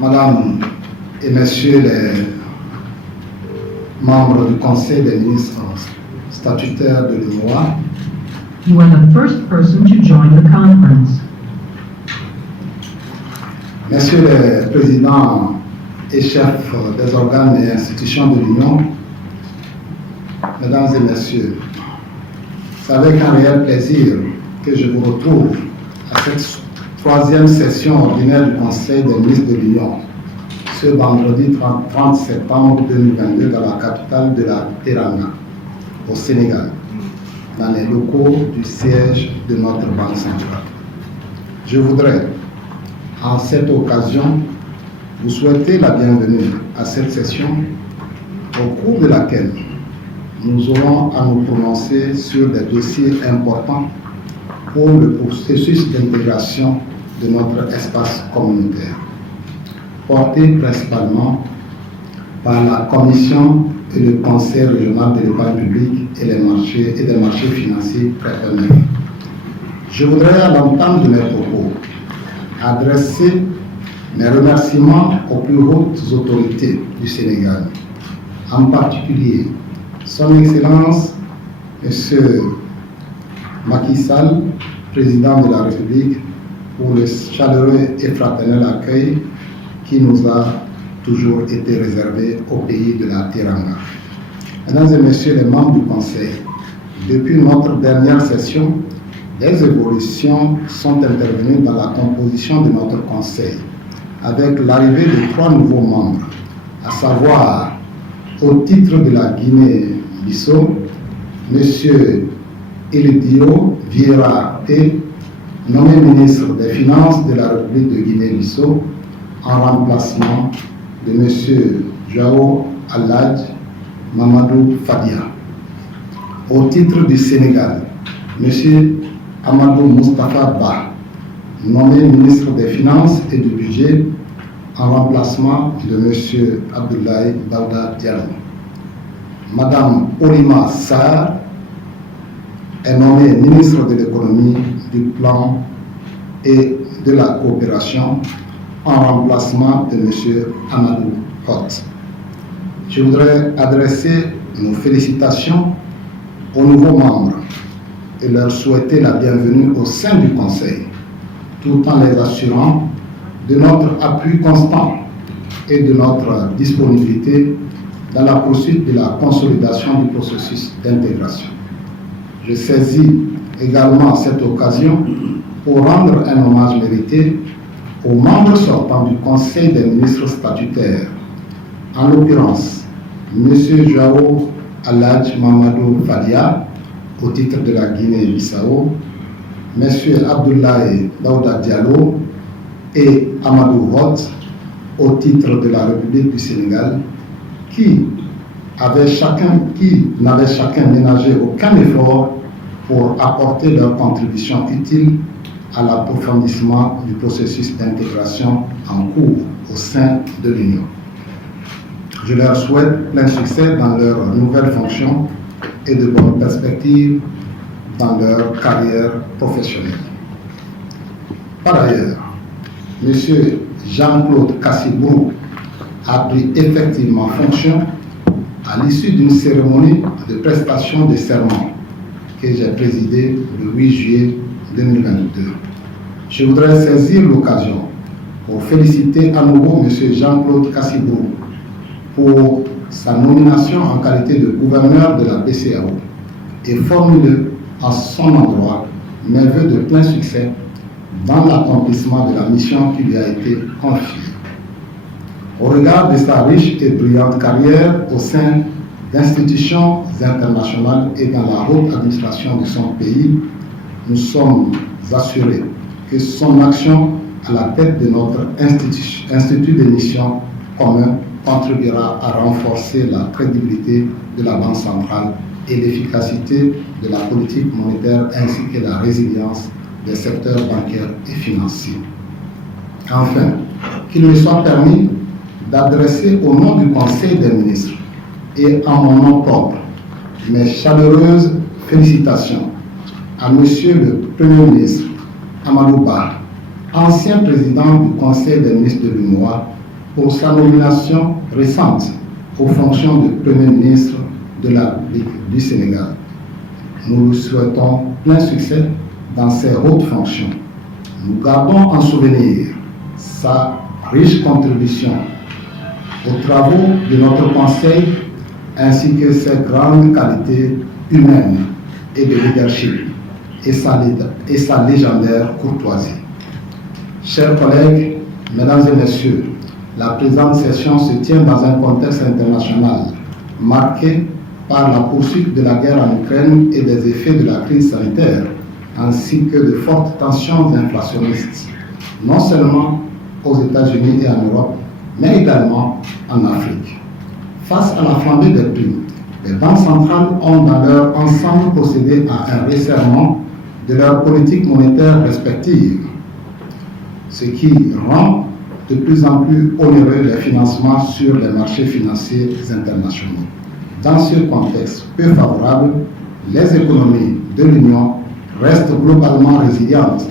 Madame et Messieurs les membres du Conseil des ministres statutaires de l'UMOA, You are the first person to join the conference. Messieurs les présidents et chefs des organes et institutions de l'Union, Mesdames et Messieurs, c'est avec un réel plaisir que je vous retrouve à cette troisième session ordinaire du Conseil des ministres de l'Union, ce vendredi 30 septembre 2022 dans la capitale de la Teranga, au Sénégal, dans les locaux du siège de notre Banque centrale. Je voudrais, en cette occasion, vous souhaiter la bienvenue à cette session au cours de laquelle nous aurons à nous prononcer sur des dossiers importants pour le processus d'intégration de notre espace communautaire, porté principalement par la Commission et le Conseil régional de l'épargne publique et des marchés financiers préférés. Je voudrais, à l'entame de mes propos, adresser mes remerciements aux plus hautes autorités du Sénégal, en particulier Son Excellence M. Macky Sall, président de la République, pour le chaleureux et fraternel accueil qui nous a toujours été réservé au pays de la Teranga. Mesdames et Messieurs les membres du Conseil, depuis notre dernière session, des évolutions sont intervenues dans la composition de notre Conseil, avec l'arrivée de 3 nouveaux membres, à savoir, au titre de la Guinée-Bissau, M. Elidio Vieira T, nommé ministre des Finances de la République de Guinée-Bissau, en remplacement de M. Joao Alhadj Mamadou Fadia. Au titre du Sénégal, M. Amadou Moustapha Ba, nommé ministre des Finances et du Budget, en remplacement de M. Abdoulaye Daouda Diallo. Madame Olima Sarr est nommée ministre de l'Économie, du Plan et de la Coopération, en remplacement de M. Amadou Hott. Je voudrais adresser nos félicitations aux nouveaux membres et leur souhaiter la bienvenue au sein du Conseil, tout en les assurant de notre appui constant et de notre disponibilité dans la poursuite de la consolidation du processus d'intégration. Je saisis également cette occasion pour rendre un hommage mérité aux membres sortants du Conseil des ministres statutaires, en l'occurrence M. Joao Alhadj Mamadou Fadia, au titre de la Guinée-Bissau, M. Abdoulaye Daouda Diallo et Amadou Hott, au titre de la République du Sénégal, qui n'avaient chacun ménagé aucun effort pour apporter leur contribution utile à l'approfondissement du processus d'intégration en cours au sein de l'Union. Je leur souhaite plein succès dans leurs nouvelles fonctions et de bonnes perspectives dans leur carrière professionnelle. Par ailleurs, M. Jean-Claude Kassibourou a pris effectivement fonction à l'issue d'une cérémonie de prestation de serment que j'ai présidée le 8 juillet 2022. Je voudrais saisir l'occasion pour féliciter à nouveau M. Jean-Claude Kassibourou pour sa nomination en qualité de gouverneur de la BCEAO et formuler à son endroit mes vœux de plein succès dans l'accomplissement de la mission qui lui a été confiée. Au regard de sa riche et brillante carrière au sein d'institutions internationales et dans la haute administration de son pays, nous sommes assurés que son action à la tête de notre institut de mission commun contribuera à renforcer la crédibilité de la Banque centrale et l'efficacité de la politique monétaire ainsi que la résilience des secteurs bancaires et financiers. Enfin, qu'il me soit permis d'adresser au nom du Conseil des ministres et en mon nom propre mes chaleureuses félicitations à Monsieur le Premier ministre Amadou Ba, ancien président du Conseil des ministres de l'UMOA pour sa nomination récente aux fonctions de Premier ministre de la République du Sénégal. Nous lui souhaitons plein succès dans ses hautes fonctions. Nous gardons en souvenir sa riche contribution aux travaux de notre Conseil ainsi que ses grandes qualités humaines et de leadership et sa légendaire courtoisie. Chers collègues, mesdames et messieurs, la présente session se tient dans un contexte international marqué par la poursuite de la guerre en Ukraine et des effets de la crise sanitaire, ainsi que de fortes tensions inflationnistes, non seulement aux États-Unis et en Europe, mais également en Afrique. Face à la flambée des prix, les banques centrales ont dans leur ensemble procédé à un resserrement de leurs politiques monétaires respectives, ce qui rend de plus en plus onéreux les financements sur les marchés financiers internationaux. Dans ce contexte peu favorable, les économies de l'Union restent globalement résilientes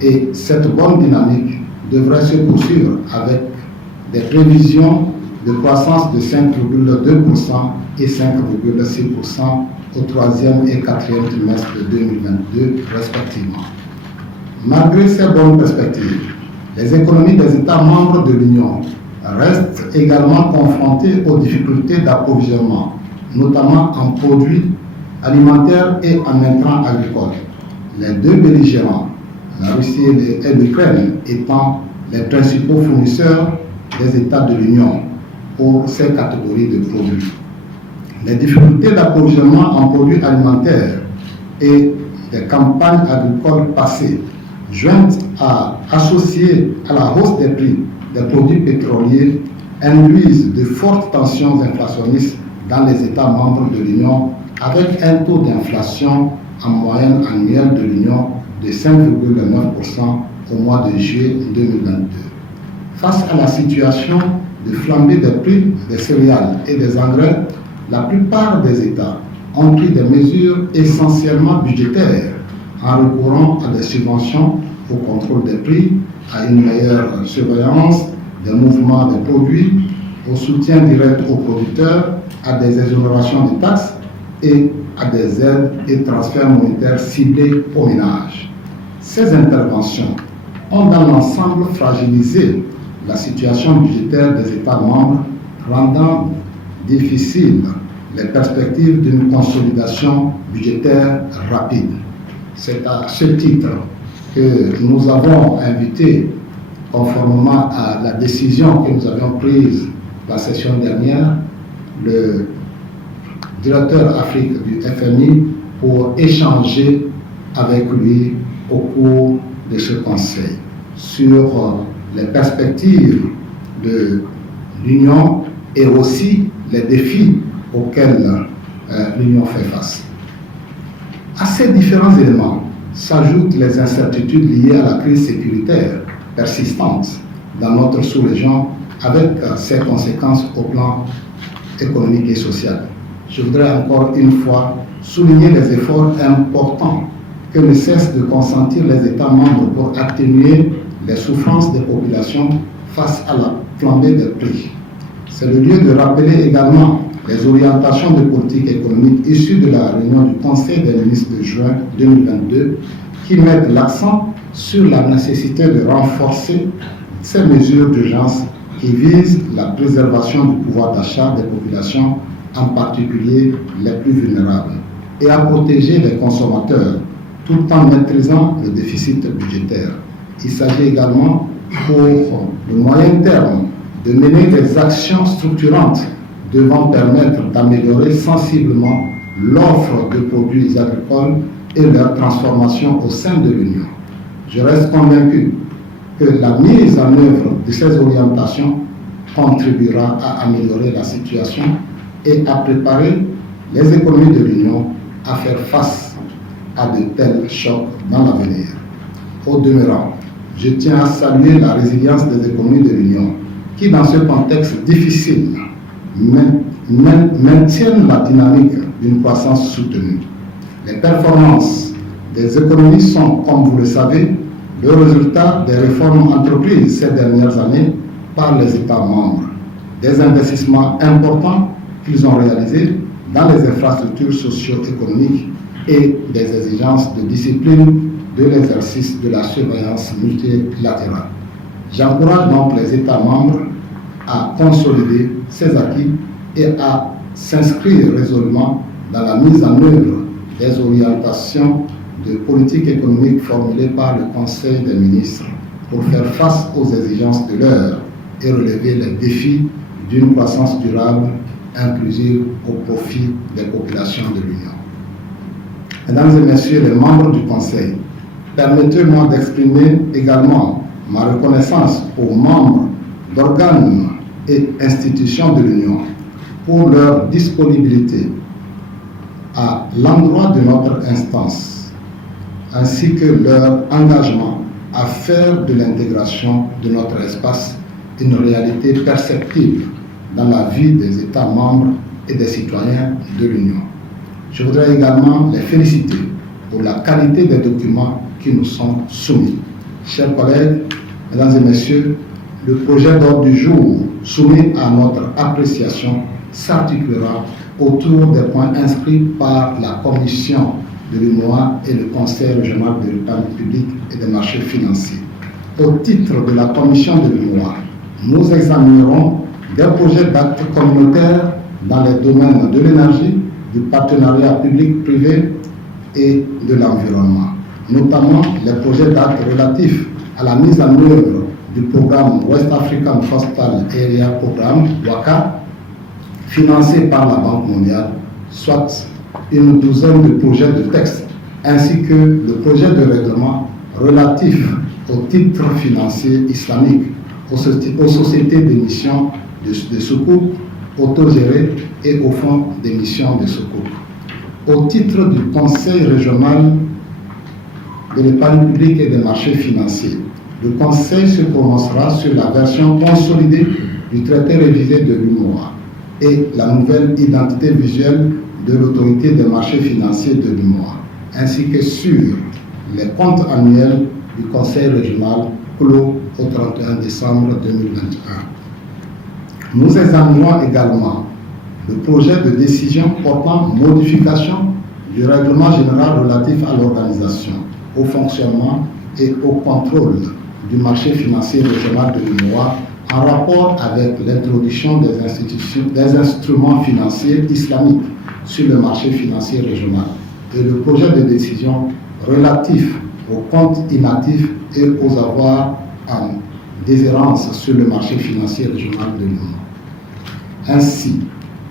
et cette bonne dynamique devrait se poursuivre avec des prévisions de croissance de 5,2% et 5,6% au troisième et quatrième trimestre de 2022 respectivement. Malgré ces bonnes perspectives, les économies des États membres de l'Union restent également confrontées aux difficultés d'approvisionnement, notamment en produits alimentaires et en intrants agricoles. Les deux belligérants, la Russie et l'Ukraine, étant les principaux fournisseurs des États de l'Union pour ces catégories de produits. Les difficultés d'approvisionnement en produits alimentaires et des campagnes agricoles passées, jointes associées à la hausse des prix des produits pétroliers, induisent de fortes tensions inflationnistes dans les États membres de l'Union, avec un taux d'inflation en moyenne annuelle de l'Union de 5,9% au mois de juillet 2022. Face à la situation de flambée des prix des céréales et des engrais, la plupart des États ont pris des mesures essentiellement budgétaires en recourant à des subventions au contrôle des prix, à une meilleure surveillance des mouvements des produits, au soutien direct aux producteurs, à des exonérations de taxes et à des aides et transferts monétaires ciblés aux ménages. Ces interventions ont dans l'ensemble fragilisé la situation budgétaire des États membres, rendant difficile les perspectives d'une consolidation budgétaire rapide. C'est à ce titre que nous avons invité, conformément à la décision que nous avions prise la session dernière, le directeur Afrique du FMI pour échanger avec lui au cours de ce conseil sur les perspectives de l'Union et aussi les défis auxquels l'Union fait face. À ces différents éléments s'ajoutent les incertitudes liées à la crise sécuritaire persistante dans notre sous-région avec ses conséquences au plan économique et social. Je voudrais encore une fois souligner les efforts importants que ne cessent de consentir les États membres pour atténuer les souffrances des populations face à la flambée des prix. C'est le lieu de rappeler également les orientations de politique économique issues de la réunion du Conseil des ministres de juin 2022 qui mettent l'accent sur la nécessité de renforcer ces mesures d'urgence qui visent la préservation du pouvoir d'achat des populations, en particulier les plus vulnérables, et à protéger les consommateurs tout en maîtrisant le déficit budgétaire. Il s'agit également pour le moyen terme de mener des actions structurantes devant permettre d'améliorer sensiblement l'offre de produits agricoles et leur transformation au sein de l'Union. Je reste convaincu que la mise en œuvre de ces orientations contribuera à améliorer la situation et à préparer les économies de l'Union à faire face à de tels chocs dans l'avenir. Au demeurant, je tiens à saluer la résilience des économies de l'Union qui, dans ce contexte difficile, maintiennent la dynamique d'une croissance soutenue. Les performances des économies sont, comme vous le savez, le résultat des réformes entreprises ces dernières années par les États membres, des investissements importants qu'ils ont réalisés dans les infrastructures socio-économiques et des exigences de discipline de l'exercice de la surveillance multilatérale. J'encourage donc les États membres à consolider ces acquis et à s'inscrire résolument dans la mise en œuvre des orientations de politique économique formulées par le Conseil des ministres pour faire face aux exigences de l'heure et relever les défis d'une croissance durable, inclusive au profit des populations de l'Union. Mesdames et Messieurs les membres du Conseil, permettez-moi d'exprimer également ma reconnaissance aux membres d'organes et institutions de l'Union pour leur disponibilité à l'endroit de notre instance, ainsi que leur engagement à faire de l'intégration de notre espace une réalité perceptible dans la vie des États membres et des citoyens de l'Union. Je voudrais également les féliciter pour la qualité des documents qui nous sont soumis. Chers collègues, mesdames et messieurs, le projet d'ordre du jour soumis à notre appréciation s'articulera autour des points inscrits par la Commission de l'UMOA et le Conseil régional de l'épargne publique et des marchés financiers. Au titre de la Commission de l'UMOA, nous examinerons des projets d'actes communautaires dans les domaines de l'énergie, du partenariat public-privé et de l'environnement, notamment les projets d'actes relatifs à la mise en œuvre du programme West African Coastal Area Programme, WACA, financé par la Banque mondiale, soit une douzaine de projets de texte, ainsi que le projet de règlement relatif aux titres financiers islamiques, aux sociétés d'émission de secours autogérées et aux fonds d'émission de secours. Au titre du Conseil régional de l'épargne publique et des marchés financiers, le Conseil se prononcera sur la version consolidée du traité révisé de l'UMOA et la nouvelle identité visuelle de l'autorité des marchés financiers de l'UMOA, ainsi que sur les comptes annuels du Conseil régional clos au 31 décembre 2021. Nous examinerons également le projet de décision portant modification du règlement général relatif à l'organisation, au fonctionnement et au contrôle du marché financier régional de l'UMOA en rapport avec l'introduction des instruments financiers islamiques sur le marché financier régional et le projet de décision relatif aux comptes inactifs et aux avoirs en déshérence sur le marché financier régional de l'Union. Ainsi,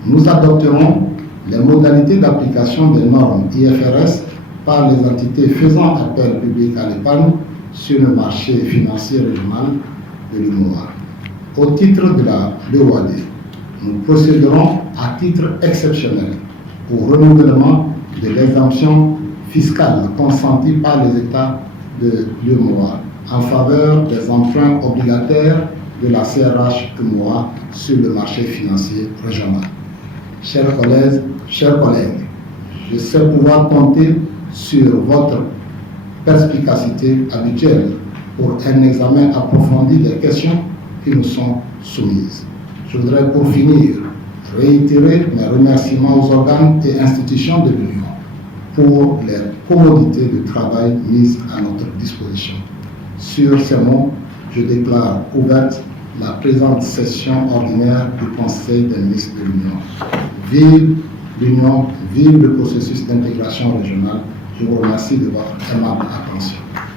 nous adopterons les modalités d'application des normes IFRS par les entités faisant appel public à l'épargne sur le marché financier régional de l'UMOA. Au titre de la LOAD, nous procéderons à titre exceptionnel au renouvellement de l'exemption fiscale consentie par les États de l'UMOA en faveur des emprunts obligataires de la CRH UMOA sur le marché financier régional. Chers collègues, je sais pouvoir compter sur votre perspicacité habituelle pour un examen approfondi des questions qui nous sont soumises. Je voudrais pour finir réitérer mes remerciements aux organes et institutions de l'Union pour les commodités de travail mises à notre disposition. Sur ces mots, je déclare ouverte la présente session ordinaire du Conseil des ministres de l'Union. Vive l'Union, vive le processus d'intégration régionale. Je vous remercie de votre aimable attention.